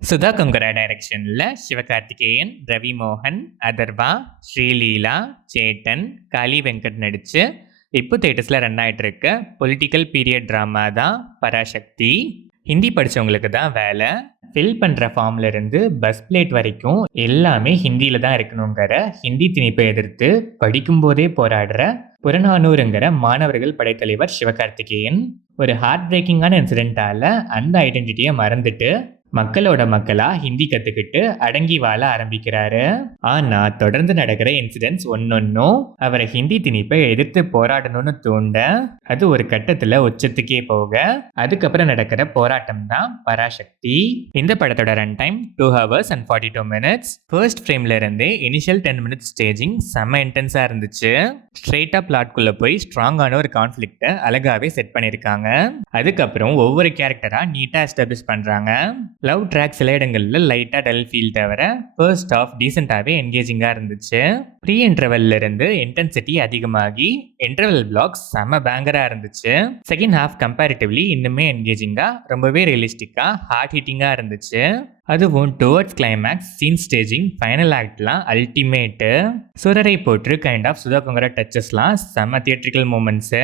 சுதா கொங்கரா டைரக்ஷன்ல சிவகார்த்திகேயன், ரவி மோகன், அதர்வா, ஸ்ரீலீலா, சேட்டன், காளி வெங்கட் நடிச்சு இப்போ தேட்டர்ஸில் ரன் ஆகிட்டு இருக்க பொலிட்டிக்கல் பீரியட் ட்ராமா தான் பராசக்தி. ஹிந்தி படித்தவங்களுக்கு தான் வேலை. ஃபில் பண்ணுற ஃபார்ம்ல இருந்து பஸ் பிளேட் வரைக்கும் எல்லாமே ஹிந்தியில் தான் இருக்கணுங்கிற ஹிந்தி திணிப்பை எதிர்த்து படிக்கும்போதே போராடுற புறநானூறுங்கிற மாணவர்கள் படைத்தலைவர் சிவகார்த்திகேயன் ஒரு ஹார்ட் பிரேக்கிங்கான இன்சிடென்ட்டால அந்த ஐடென்டிட்டியை மறந்துட்டு மக்களோட மக்களா ஹிந்தி கத்துக்கிட்டு அடங்கி வாழ ஆரம்பிக்கிறாரு. ஆனா தொடர்ந்து நடக்கிற இன்சிடென்ட்ஸ் ஒன்னொன்னும் அவரை ஹிந்தி திணிப்பை எதிர்த்து போராடணும்னு தூண்ட அது ஒரு கட்டத்துல உச்சத்துக்கே போக அதுக்கப்புறம் நடக்கிற போராட்டம் தான் பராசக்தி. இந்த படத்தோட run time 2 hours and 42 minutes. First ஃப்ரேம்ல இருந்தே இனிஷியல் 10 minutes ஸ்டேஜிங் செம்ம இன்டென்ஸா இருந்துச்சு. ஸ்ட்ரெயிட்டா பிளாட்குள்ள போய் ஸ்ட்ராங்கான ஒரு கான்ஃபிளிக்ட அழகாவே செட் பண்ணிருக்காங்க. அதுக்கப்புறம் ஒவ்வொரு கேரக்டரா நீட்டா எஸ்டாப்ளிஷ் பண்றாங்க. லவ் ட்ராக் சில இடங்கள்ல லைட்டா டல் ஃபீல் தவிர ஃபர்ஸ்ட் ஆஃப் டீசெண்டாவே என்கேஜிங்கா இருந்துச்சு. ப்ரீ இன்டர்வெல்ல இருந்து இன்டென்சிட்டி அதிகமாகி இன்டர்வெல் பிளாக்ஸ் செம பேங்கரா இருந்துச்சு. செகண்ட் ஹாஃப் கம்பேரிட்டிவ்லி இன்னுமே என்கேஜிங்கா ரொம்பவே ரியலிஸ்டிக்கா ஹார்ட் ஹிட்டிங்கா இருந்துச்சு. அதுவும் towards climax scene staging final ஆக்ட்லாம் ultimate. Soorarai Pottru kind of Sudha Kongara டச்சஸ்லாம் செம்ம theatrical moments.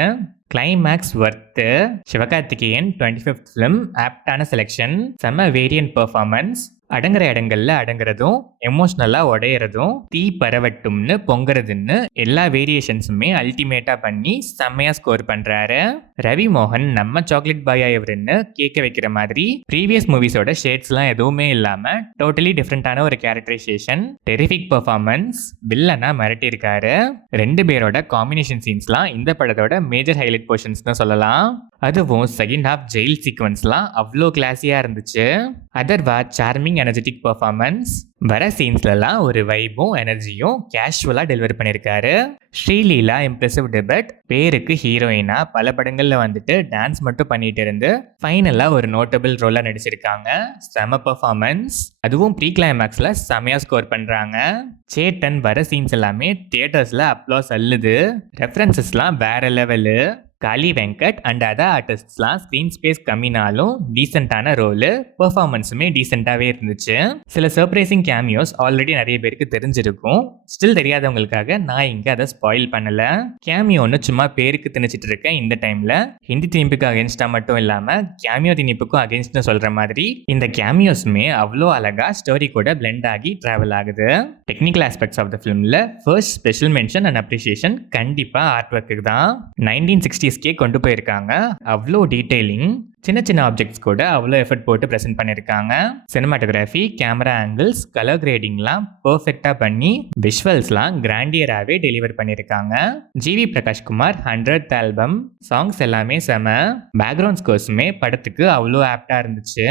Climax worth. Sivakarthikeyan 25th film ஆப்டான செலெக்ஷன், செம்ம வேரியன்ட் பெர்ஃபார்மன்ஸ். அடங்குற இடங்கள்ல அடங்குறதும் எமோஷ்னலா உடையறதும் தீ பரவட்டும்னு பொங்குறதுன்னு எல்லா வேரியேஷன்ஸுமே அல்டிமேட்டா பண்ணி செம்மையா ஸ்கோர் பண்றாரு. ரவி மோகன் நம்ம சாக்லேட் பாயா இவருன்னு கேட்க வைக்கிற மாதிரி ப்ரீவியஸ் மூவிஸோட ஷேட்ஸ்லாம் எதுவுமே இல்லாம டோட்டலி டிஃப்ரெண்டான ஒரு கேரக்டரைசேஷன், டெரிஃபிக் பெர்ஃபார்மன்ஸ், வில்லனா மிரட்டி இருக்காரு. 2 பேரோட காம்பினேஷன் சீன்ஸ்லாம் இந்த படத்தோட மேஜர் ஹைலைட் போர்ஷன்ஸ்னு சொல்லலாம். அதுவும் செகண்ட் ஹாஃப் ஜெயில் சீக்வன்ஸ்லாம் அவ்வளோ கிளாஸியா இருந்துச்சு. Atharvaa charming energetic performance. வர சீன்ஸ்லாம் ஒரு வைபும் எனர்ஜியும் கேஷுவலா டெலிவர் பண்ணியிருக்காரு. Sreeleela impressive debut. பேருக்கு ஹீரோயினா பல படங்கள்ல வந்துட்டு டான்ஸ் மட்டும் பண்ணிட்டு இருந்து ஃபைனலா ஒரு நோட்டபிள் ரோலா நடிச்சிருக்காங்க. செம பெர்ஃபார்மன்ஸ். அதுவும் ப்ரீ கிளைமேக்ஸ்ல செமையா ஸ்கோர் பண்றாங்க. சேட்டன் வர சீன்ஸ் எல்லாமே தியேட்டர்ஸ்ல அப்ளாஸ் அள்ளுது. ரெஃபரன்சஸ்லாம் வேற level. Kaali Venkat and other ஆர்டிஸ்ட்லாம் ஸ்க்ரீன் ஸ்பேஸ் கம்மினாலும் டீசெண்டான ரோலு, பெர்ஃபார்மன்ஸுமே டீசெண்டாகவே இருந்துச்சு. சில சர்ப்ரைசிங் கேமியோஸ் ஆல்ரெடி நிறைய பேருக்கு தெரிஞ்சிருக்கும். ஸ்டில் தெரியாதவங்களுக்காக நான் இங்கே அதை ஸ்பாயில் பண்ணல. கேமியோன்னு சும்மா பேருக்கு திணிச்சிட்டு இருக்கேன். இந்த டைம்ல ஹிந்தி திணிப்புக்கு அகேன்ஸ்டா மட்டும் இல்லாம கேமியோ திணிப்புக்கும் அகேன்ஸ்ட்னு சொல்ற மாதிரி இந்த கேமியோஸுமே அவ்வளோ அழகா ஸ்டோரி கூட பிளெண்ட் ஆகி டிராவல் ஆகுது. டெக்னிக்கல் ஆஸ்பெக்ட்ஸ் ஆஃப் த ஃபிலிம்ல first special mention and appreciation கண்டிப்பா ஆர்ட் ஒர்க்கு தான். 1960s கொண்டு போயிருக்காங்க. அவ்வளோ டீடைலிங், சின்ன சின்ன ஆப்ஜெக்ட்ஸ் கூட அவ்வளோ எஃபர்ட் போட்டு ப்ரெசென்ட் பண்ணியிருக்காங்க. சினிமாட்டோகிராஃபி, கேமரா ஆங்கிள்ஸ், கலர் கிரேடிங்லாம் பர்ஃபெக்டாக பண்ணி விஷுவல்ஸ்லாம் கிராண்டியராகவே டெலிவர் பண்ணியிருக்காங்க. GV Prakash Kumar 100th album songs எல்லாமே செம. பேக்ரவுண்ட் ஸ்கோர்ஸுமே படத்துக்கு அவ்வளோ ஆப்டாக இருந்துச்சு.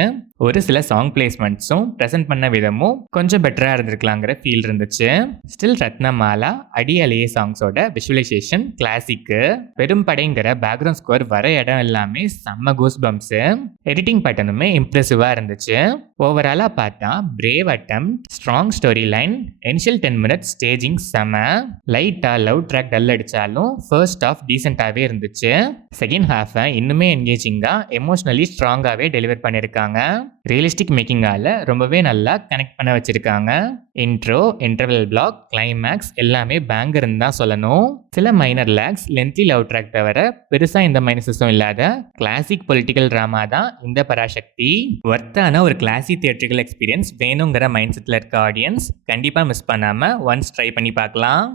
ஒரு சில சாங் பிளேஸ்மெண்ட்ஸும் ப்ரெசென்ட் பண்ண விதமும் கொஞ்சம் பெட்டராக இருந்திருக்கலாங்கிற ஃபீல் இருந்துச்சு. ஸ்டில் ரத்னமாலா அடி அலையே சாங்ஸோட விஷுவலைசேஷன் கிளாசிக்கு. பெரும் படைங்கிற பேக்ரவுண்ட் ஸ்கோர் வர இடம் எல்லாமே செம்ம கூஸ் பம்ப்ஸ். எடிட்டிங் பேட்டர்னுமே இம்ப்ரெசிவா இருந்துச்சு. ஓவராலா பார்த்தா brave attempt, strong story line, initial 10 minutes staging செம. லைட்டா லவ் ட்ராக் டல் அடிச்சாலும் ஃபர்ஸ்ட் ஆஃப் டீசெண்டாவே இருந்துச்சு. செகண்ட் ஹாஃப் இன்னுமே என்கேஜிங்கா எமோஷனலி ஸ்ட்ராங்காவே டெலிவர் பண்ணியிருக்காங்க. ரியலிஸ்டிக் மேக்கிங்கால ரொம்பவே நல்லா கனெக்ட் பண்ண வச்சிருக்காங்க. இன்ட்ரோ, இன்டர்வெல் பிளாக், கிளைமேக்ஸ் எல்லாமே பேங்கர்னு தான் சொல்லணும். சில மைனர் லேக்ஸ், லென்த்லி லவ் ட்ராக் தவிர பெருசா இந்த மைனஸஸும் இல்லாத கிளாசிக் பொலிட்டிக்கல் டிராமா தான் இந்த பராசக்தி. ஒர்த்தான ஒரு கிளாசிக் தியேட்ரிக்கல் எக்ஸ்பீரியன்ஸ் வேணுங்கிற மைண்ட் செட்ல இருக்க ஆடியன்ஸ் கண்டிப்பா மிஸ் பண்ணாம ஒன்ஸ் ட்ரை பண்ணி பார்க்கலாம்.